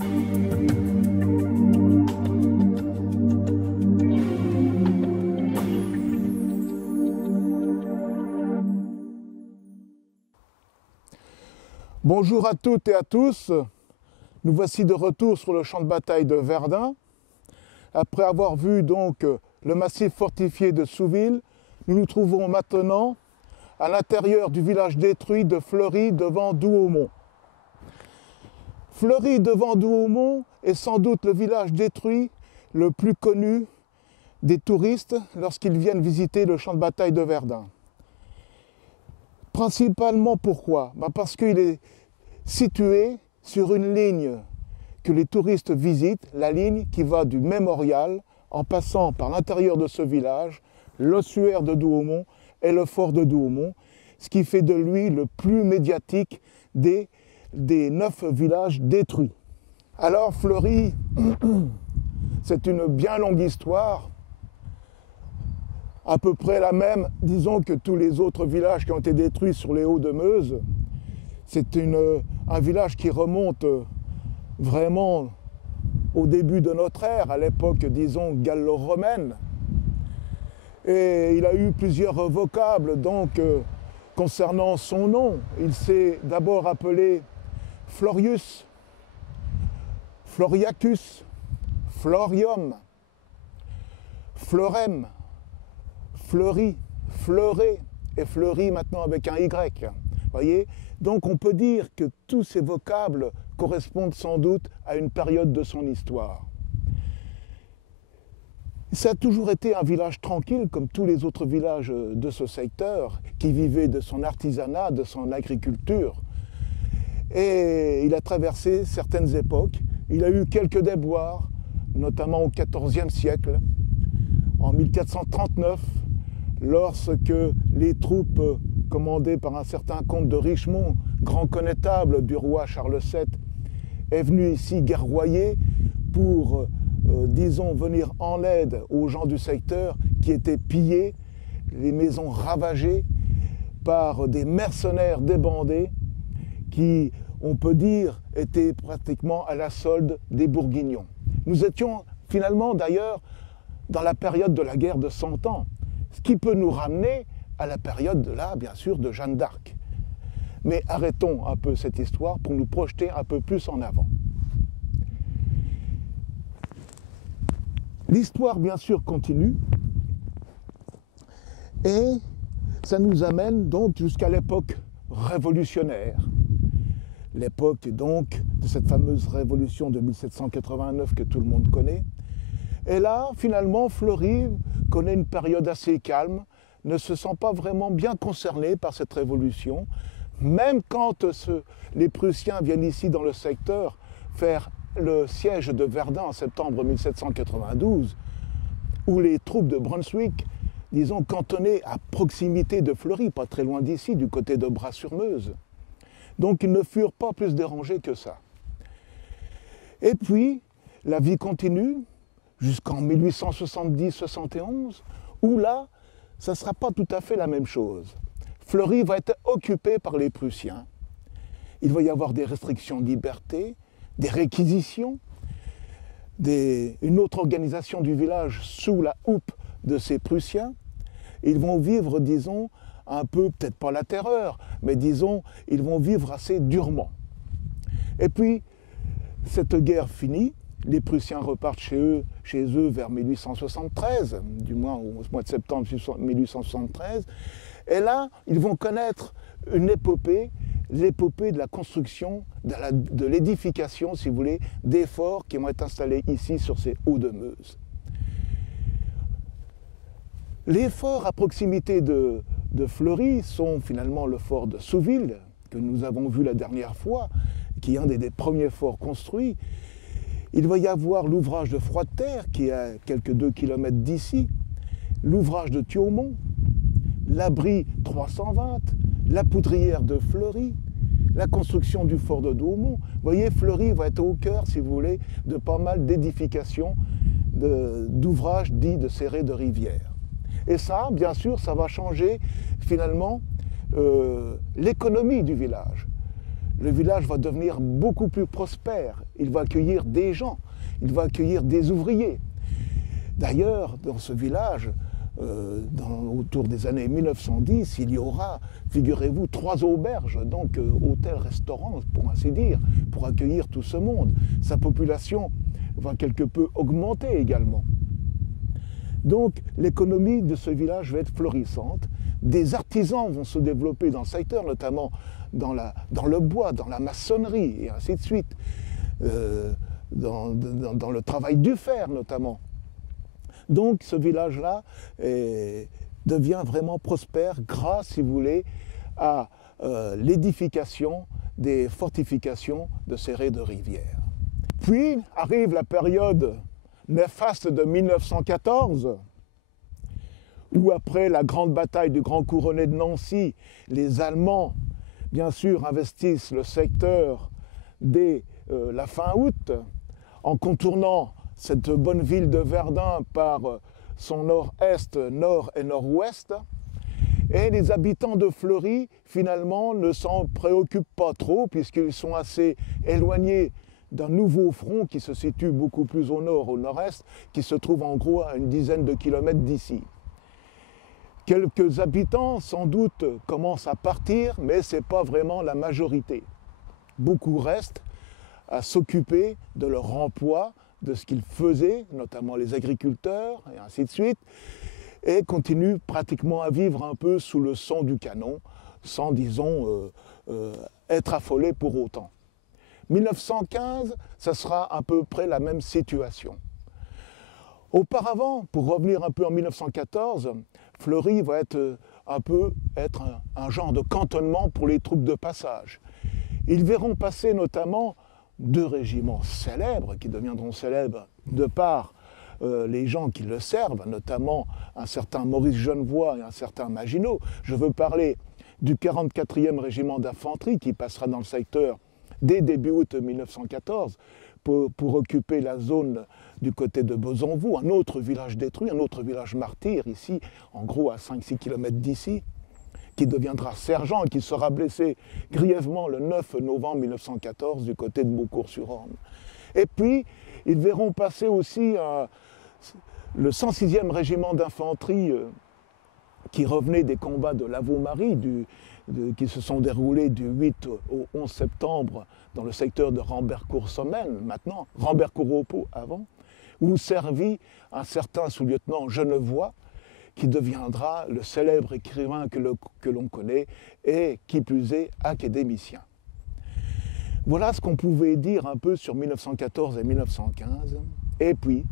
Bonjour à toutes et à tous, nous voici de retour sur le champ de bataille de Verdun. Après avoir vu donc le massif fortifié de Souville, nous nous trouvons maintenant à l'intérieur du village détruit de Fleury devant Douaumont. Fleury devant Douaumont est sans doute le village détruit le plus connu des touristes lorsqu'ils viennent visiter le champ de bataille de Verdun. Principalement pourquoi? Parce qu'il est situé sur une ligne que les touristes visitent, la ligne qui va du Mémorial en passant par l'intérieur de ce village, l'ossuaire de Douaumont et le fort de Douaumont, ce qui fait de lui le plus médiatique des 9 villages détruits. Alors Fleury, c'est une bien longue histoire, à peu près la même, disons, que tous les autres villages qui ont été détruits sur les Hauts de Meuse. C'est un village qui remonte vraiment au début de notre ère, à l'époque, disons, gallo-romaine. Et il a eu plusieurs vocables, donc, concernant son nom. Il s'est d'abord appelé Florius, Floriacus, Florium, Fleurem, Fleury, Fleuré et Fleury maintenant avec un Y. Voyez? Donc on peut dire que tous ces vocables correspondent sans doute à une période de son histoire. Ça a toujours été un village tranquille comme tous les autres villages de ce secteur qui vivaient de son artisanat, de son agriculture. Et il a traversé certaines époques. Il a eu quelques déboires, notamment au XIVe siècle, en 1439, lorsque les troupes commandées par un certain comte de Richemont, grand connétable du roi Charles VII, est venu ici guerroyer pour, disons, venir en aide aux gens du secteur qui étaient pillés, les maisons ravagées par des mercenaires débandés qui, on peut dire, étaient pratiquement à la solde des Bourguignons. Nous étions finalement d'ailleurs dans la période de la guerre de 100 ans, ce qui peut nous ramener à la période, là, bien sûr, de Jeanne d'Arc. Mais arrêtons un peu cette histoire pour nous projeter un peu plus en avant. L'histoire, bien sûr, continue, et ça nous amène donc jusqu'à l'époque révolutionnaire. L'époque, donc, de cette fameuse révolution de 1789 que tout le monde connaît. Et là, finalement, Fleury connaît une période assez calme, ne se sent pas vraiment bien concerné par cette révolution, même quand les Prussiens viennent ici dans le secteur faire le siège de Verdun en septembre 1792, où les troupes de Brunswick, disons, cantonnées à proximité de Fleury, pas très loin d'ici, du côté de Bras-sur-Meuse. Donc ils ne furent pas plus dérangés que ça. Et puis, la vie continue, jusqu'en 1870-71, où là, ça ne sera pas tout à fait la même chose. Fleury va être occupé par les Prussiens. Il va y avoir des restrictions de liberté, des réquisitions, une autre organisation du village sous la houppe de ces Prussiens. Ils vont vivre, disons, un peu, peut-être pas la terreur, mais disons, ils vont vivre assez durement. Et puis, cette guerre finie, les Prussiens repartent chez eux vers 1873, du moins au mois de septembre 1873, et là, ils vont connaître une épopée, l'épopée de la construction, de l'édification, si vous voulez, des forts qui vont être installés ici sur ces hauts de Meuse. Les forts à proximité de Fleury sont finalement le fort de Souville, que nous avons vu la dernière fois, qui est un des premiers forts construits. Il va y avoir l'ouvrage de Froidterre, qui est à quelques 2 km d'ici, l'ouvrage de Thiaumont, l'abri 320, la poudrière de Fleury, la construction du fort de Douaumont. Vous voyez, Fleury va être au cœur, si vous voulez, de pas mal d'édifications, d'ouvrages dits de serrés de rivière. Et ça, bien sûr, ça va changer finalement l'économie du village. le village va devenir beaucoup plus prospère. Il va accueillir des gens, il va accueillir des ouvriers. D'ailleurs, dans ce village, autour des années 1910, il y aura, figurez-vous, 3 auberges, donc hôtels-restaurants, pour ainsi dire, pour accueillir tout ce monde. Sa population va quelque peu augmenter également. Donc l'économie de ce village va être florissante. Des artisans vont se développer dans le secteur, notamment dans le bois, dans la maçonnerie, et ainsi de suite, dans le travail du fer notamment. Donc ce village-là devient vraiment prospère grâce, si vous voulez, à l'édification des fortifications de ces raies de rivière. Puis arrive la période néfaste de 1914, où après la grande bataille du Grand Couronné de Nancy, les Allemands, bien sûr, investissent le secteur dès la fin août, en contournant cette bonne ville de Verdun par son nord-est, nord et nord-ouest. Et les habitants de Fleury, finalement, ne s'en préoccupent pas trop, puisqu'ils sont assez éloignés d'un nouveau front qui se situe beaucoup plus au nord, au nord-est, qui se trouve en gros à une dizaine de kilomètres d'ici. Quelques habitants, sans doute, commencent à partir, mais ce n'est pas vraiment la majorité. Beaucoup restent à s'occuper de leur emploi, de ce qu'ils faisaient, notamment les agriculteurs, et ainsi de suite, et continuent pratiquement à vivre un peu sous le son du canon, sans, disons, être affolés pour autant. 1915, ça sera à peu près la même situation. Auparavant, pour revenir un peu en 1914, Fleury va être un genre de cantonnement pour les troupes de passage. Ils verront passer notamment 2 régiments célèbres, qui deviendront célèbres de par les gens qui le servent, notamment un certain Maurice Genevoix et un certain Maginot. Je veux parler du 44e régiment d'infanterie qui passera dans le secteur dès début août 1914 pour occuper la zone du côté de Bezonvaux, un autre village détruit, un autre village martyr ici, en gros à 5-6 km d'ici, qui deviendra sergent et qui sera blessé grièvement le 9 novembre 1914 du côté de Beaucourt-sur-Orne. Et puis, ils verront passer aussi le 106e régiment d'infanterie qui revenait des combats de Lavaux-Marie, qui se sont déroulés du 8 au 11 septembre dans le secteur de Rambercourt-Sommel, maintenant, Rambercourt-au-Pau avant, où servit un certain sous-lieutenant Genevoix, qui deviendra le célèbre écrivain que l'on connaît et, qui plus est, académicien. Voilà ce qu'on pouvait dire un peu sur 1914 et 1915. Et puis,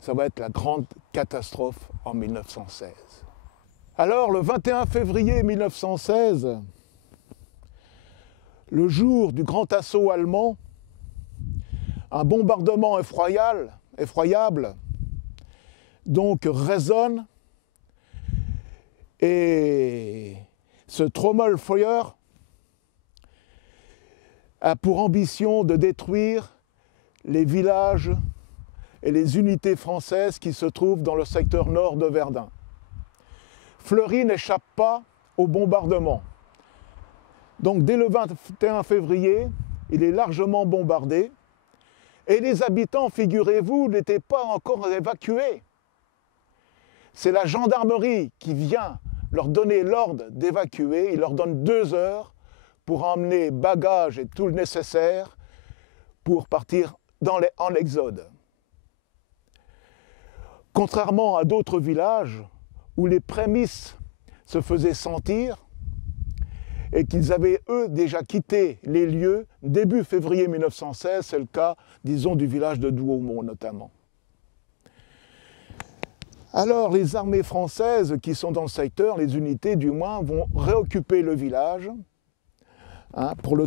ça va être la grande catastrophe en 1916. Alors, le 21 février 1916, le jour du grand assaut allemand, un bombardement effroyable, donc résonne, et ce Trommelfeuer a pour ambition de détruire les villages et les unités françaises qui se trouvent dans le secteur nord de Verdun. Fleury n'échappe pas au bombardement. Donc dès le 21 février, il est largement bombardé, et les habitants, figurez-vous, n'étaient pas encore évacués. C'est la gendarmerie qui vient leur donner l'ordre d'évacuer. Il leur donne 2 heures pour emmener bagages et tout le nécessaire pour partir en exode. Contrairement à d'autres villages où les prémices se faisaient sentir et qu'ils avaient, eux, déjà quitté les lieux début février 1916, c'est le cas, disons, du village de Douaumont notamment. Alors, les armées françaises qui sont dans le secteur, les unités du moins, vont réoccuper le village pour le